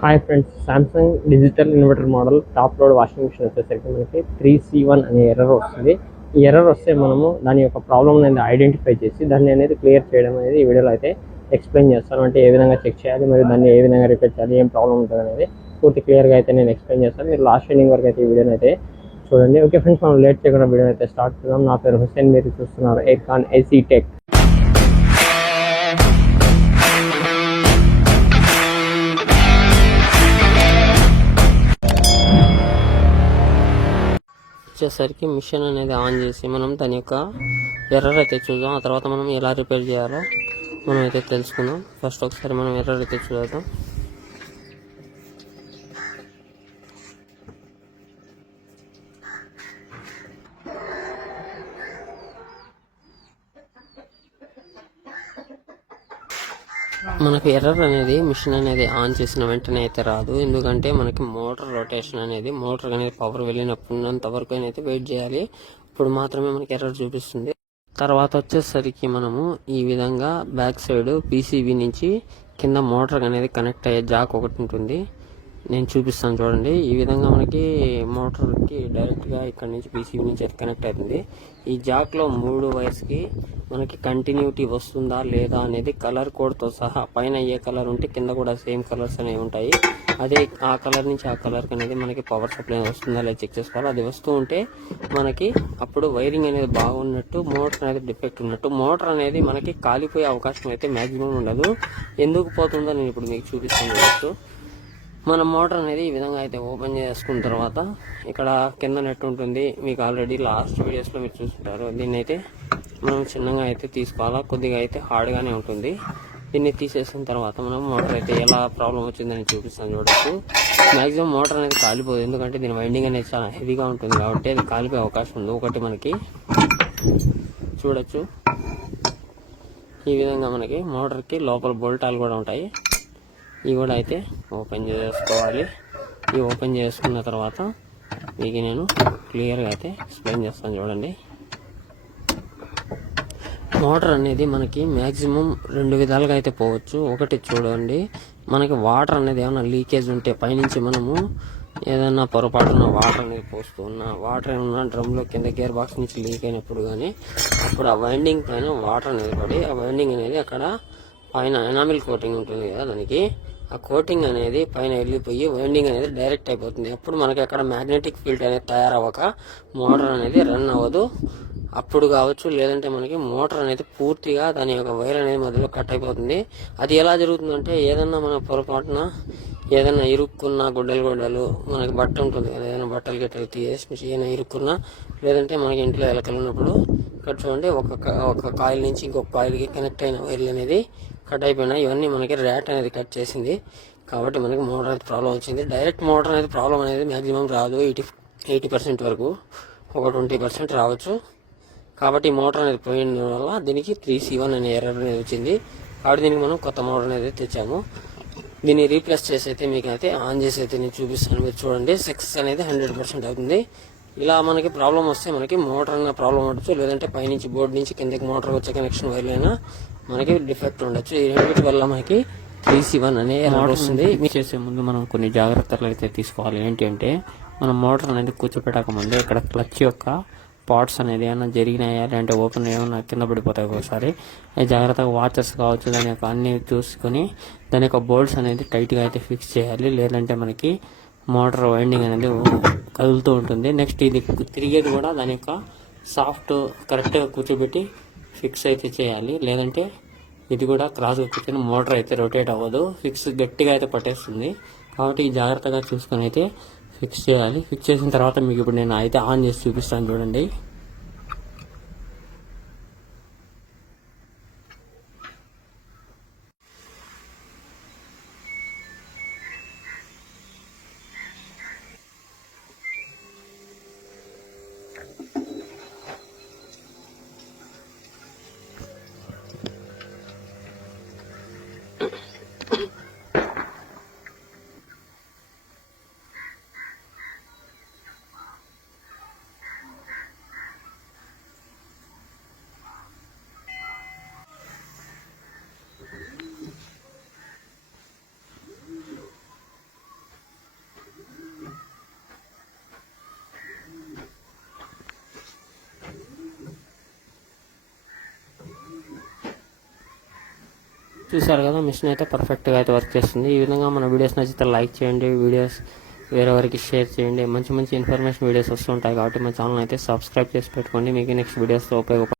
Hi friends, Samsung digital inverter model top load washing machine వచ్చేసరికి మనకి 3C1 అనే error వస్తుంది. ఈ ఎర్రర్ వస్తే మనము దాని యొక్క ప్రాబ్లమ్ అనేది ఐడెంటిఫై చేసి దాన్ని అనేది క్లియర్ చేయడం అనేది ఈ వీడియోలో అయితే ఎక్స్ప్లెయిన్ చేస్తాను. అంటే ఏ విధంగా చెక్ చేయాలి, మరియు దాన్ని ఏ విధంగా రిపేర్ చేయాలి, ఏం ప్రాబ్లం ఉంటుంది అనేది పూర్తి క్లియర్గా అయితే నేను ఎక్స్ప్లెయిన్ చేస్తాను. మీరు లాస్ట్ ఎండింగ్ వరకు అయితే ఈ వీడియోని అయితే చూడండి. ఓకే ఫ్రెండ్స్, మనం లేట్ చేయకుండా వీడియోని అయితే స్టార్ట్ చేద్దాం. నా పేరు హుస్సేన్, మీరు చూస్తున్నారు ఎయిర్కాన్ ఏసీ టెక్. వచ్చేసరికి మిషన్ అనేది ఆన్ చేసి మనం దాని యొక్క ఎర్రర్ అయితే చూద్దాం. ఆ తర్వాత మనం ఎలా రిపేర్ చేయాలో మనం అయితే తెలుసుకుందాం. ఫస్ట్ ఒకసారి మనం ఎర్రర్ అయితే చూద్దాం. మనకు ఎర్రర్ అనేది మిషన్ అనేది ఆన్ చేసిన వెంటనే అయితే రాదు. ఎందుకంటే మనకి మోటార్ రొటేషన్ అనేది మోటార్ అనేది పవర్ వెళ్ళినప్పుడున్నంత వరకు అయితే వెయిట్ చేయాలి. ఇప్పుడు మాత్రమే మనకి ఎర్రర్ చూపిస్తుంది. తర్వాత వచ్చేసరికి మనము ఈ విధంగా బ్యాక్ సైడ్ పీసీబీ నుంచి కింద మోటార్ అనేది కనెక్ట్ అయ్యే జాక్ ఒకటి ఉంటుంది. నేను చూపిస్తాను చూడండి. ఈ విధంగా మనకి మోటార్కి డైరెక్ట్గా ఇక్కడ నుంచి పీసీబీ నుంచి అయితే కనెక్ట్ అవుతుంది. ఈ జాక్లో 3 వైర్స్కి మనకి కంటిన్యూటీ వస్తుందా లేదా అనేది కలర్ కోడ్తో సహా, పైన ఏ కలర్ ఉంటే కింద కూడా సేమ్ కలర్స్ అనేవి ఉంటాయి. అదే ఆ కలర్ నుంచి ఆ కలర్కి అనేది మనకి పవర్ సప్లై వస్తుందా లేదా చెక్ చేసుకోవాలి. అది వస్తూ ఉంటే మనకి అప్పుడు వైరింగ్ అనేది బాగున్నట్టు, మోటార్ అనేది డిఫెక్ట్ ఉన్నట్టు. మోటార్ అనేది మనకి కాలిపోయే అవకాశం అయితే మ్యాక్సిమం ఉండదు. ఎందుకు పోతుందో నేను ఇప్పుడు మీకు చూపిస్తాను. మన మోటార్ అనేది ఈ విధంగా అయితే ఓపెన్ చేసుకున్న తర్వాత ఇక్కడ కింద నెట్ ఉంటుంది. మీకు ఆల్రెడీ లాస్ట్ వీడియోస్లో మీరు చూస్తుంటారు. దీన్ని అయితే మనం చిన్నగా అయితే తీసుకోవాలా. కొద్దిగా అయితే హార్డ్గానే ఉంటుంది. దీన్ని తీసేసిన తర్వాత మనం మోటార్ అయితే ఎలా ప్రాబ్లం వచ్చిందని చూపిస్తాను చూడొచ్చు. మ్యాక్సిమం మోటార్ అనేది కాలిపోదు, ఎందుకంటే దీని వైండింగ్ అనేది చాలా హెవీగా ఉంటుంది కాబట్టి అది కాలిపోయే అవకాశం ఉంది. ఒకటి మనకి చూడొచ్చు, ఈ విధంగా మనకి మోటార్కి లోపల బోల్టాలు కూడా ఉంటాయి. ఇవి కూడా అయితే ఓపెన్ చేసుకోవాలి. ఇవి ఓపెన్ చేసుకున్న తర్వాత మీకు నేను క్లియర్గా అయితే ఎక్స్ప్లెయిన్ చేస్తాను చూడండి. మోటార్ అనేది మనకి మ్యాక్సిమం 2 విధాలుగా అయితే పోవచ్చు. ఒకటి చూడండి, మనకి వాటర్ అనేది ఏమైనా లీకేజ్ ఉంటే పైనుంచి మనము ఏదైనా పొరపాటున వాటర్ అనేది పోస్తున్నా, వాటర్ ఏమన్నా డ్రమ్లో కింద గేర్ బాక్స్ నుంచి లీక్ అయినప్పుడు కానీ అప్పుడు ఆ వైండింగ్ పైన వాటర్ అనేది పడి ఆ వైండింగ్ అనేది అక్కడ పైన ఎనామిల్ కోటింగ్ ఉంటుంది కదా, దానికి ఆ కోటింగ్ అనేది పైన వెళ్ళిపోయి వైండింగ్ అనేది డైరెక్ట్ అయిపోతుంది. అప్పుడు మనకి అక్కడ మ్యాగ్నెటిక్ ఫీల్డ్ అనేది తయారవ్వక మోటార్ అనేది రన్ అవ్వదు. అప్పుడు కావచ్చు, లేదంటే మనకి మోటార్ అనేది పూర్తిగా దాని యొక్క వైర్ అనేది మధ్యలో కట్ అయిపోతుంది. అది ఎలా జరుగుతుందంటే, ఏదన్నా మన పొరపాటున ఏదైనా ఇరుక్కున్న గుడ్డలు మనకి బట్ట ఉంటుంది కదా, ఏదైనా బట్టలు గిట్టలు తీసేసి ఏదైనా ఇరుక్కున్నా, లేదంటే మనకి ఇంట్లో ఎలకలు ఉన్నప్పుడు ఇక్కడ చూడండి ఒక కాయిల్ నుంచి ఇంకొక కాయిల్కి కనెక్ట్ అయిన వైర్లు అనేది కట్ అయిపోయినాయి. ఇవన్నీ మనకి ర్యాట్ అనేది కట్ చేసింది కాబట్టి మనకి మోటార్ అనేది ప్రాబ్లం వచ్చింది. డైరెక్ట్ మోటార్ అనేది ప్రాబ్లం అనేది మ్యాక్సిమం రాదు. 80% వరకు, ఒక 20% రావచ్చు. కాబట్టి మోటార్ అనేది పోయిన వల్ల దీనికి 3C1 అనే ఎర్రర్ అనేది వచ్చింది. కాబట్టి దీనికి మనం కొత్త మోటార్ అనేది తెచ్చాము. దీన్ని రీప్లేస్ చేసి అయితే మీకు అయితే ఆన్ చేసి అయితే నేను చూపిస్తాను. మీరు చూడండి, సక్సెస్ అనేది 100% అవుతుంది. ఇలా మనకి ప్రాబ్లం వస్తే మనకి మోటార్ అన్న ప్రాబ్లం ఉండొచ్చు, లేదంటే పైనుంచి బోర్డు నుంచి కిందకి మోటార్ వచ్చే కనెక్షన్ వైర్లైనా మనకి డిఫెక్ట్ ఉండొచ్చు. ఈ రెండింటి వల్ల మనకి 3C1 అనే ఎర్రర్ వస్తుంది. మీకు చేసే ముందు మనం కొన్ని జాగ్రత్తలు అయితే తీసుకోవాలి. ఏంటి అంటే, మనం మోటార్ అనేది కూర్చోపెట్టక ముందే ఇక్కడ క్లచ్ యొక్క పార్ట్స్ అనేది ఏమైనా జరిగినాయా, లేదంటే ఓపెన్ ఏమైనా కింద పడిపోతాయి ఒకసారి. జాగ్రత్తగా వాచర్స్ కావచ్చు, దాని యొక్క అన్ని చూసుకొని దాని యొక్క బోల్ట్స్ అనేది టైట్గా అయితే ఫిక్స్ చేయాలి. లేదంటే మనకి మోటార్ వైండింగ్ అనేది కదులుతూ ఉంటుంది. నెక్స్ట్ ఇది తిరిగేది కూడా దాని యొక్క సాఫ్ట్ కరెక్ట్గా కూర్చోబెట్టి ఫిక్స్ అయితే చేయాలి. లేదంటే ఇది కూడా క్రాస్గా కూర్చొని మోటార్ అయితే రొటేట్ అవ్వదు, ఫిక్స్ గట్టిగా అయితే పట్టేస్తుంది. కాబట్టి ఈ జాగ్రత్తగా చూసుకొని అయితే ఫిక్స్ చేయాలి. ఫిక్స్ చేసిన తర్వాత మీకు ఇప్పుడు నేను అయితే ఆన్ చేసి చూపిస్తాను చూడండి. చూసారు కదా, మిషన్ అయితే పర్ఫెక్ట్గా అయితే వర్క్ చేస్తుంది. ఈ విధంగా మన వీడియోస్ నచ్చితే లైక్ చేయండి, వీడియోస్ వేరే వారికి షేర్ చేయండి. మంచి మంచి ఇన్ఫర్మేషన్ వీడియోస్ వస్తుంటాయి కాబట్టి మా ఛానల్ అయితే సబ్స్క్రైబ్ చేసి పెట్టుకోండి. మీకు నెక్స్ట్ వీడియోస్తో ఉపయోగపడుతుంది.